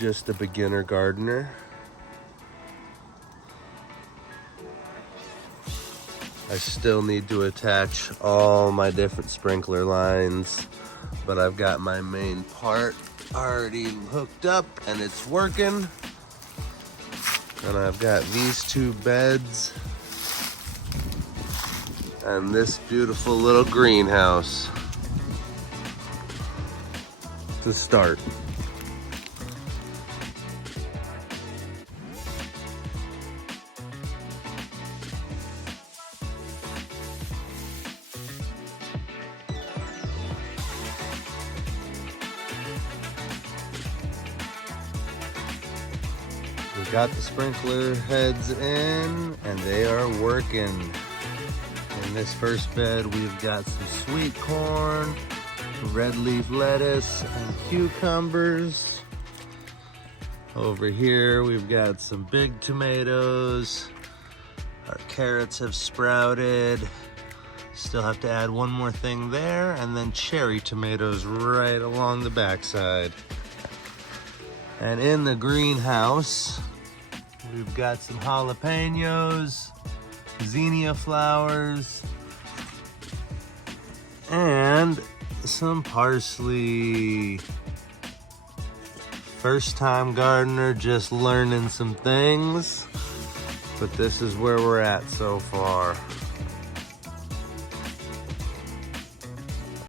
just a beginner gardener. I still need to attach all my different sprinkler lines, but I've got my main part already hooked up and it's working. And I've got these two beds and this beautiful little greenhouse to start. We got the sprinkler heads in and they are working. In this first bed, we've got some sweet corn, red leaf lettuce, and cucumbers. Over here, we've got some big tomatoes. Our carrots have sprouted. Still have to add one more thing there, and then cherry tomatoes right along the backside. And in the greenhouse, we've got some jalapenos, zinnia flowers, and some parsley. First time gardener, just learning some things, but this is where we're at so far.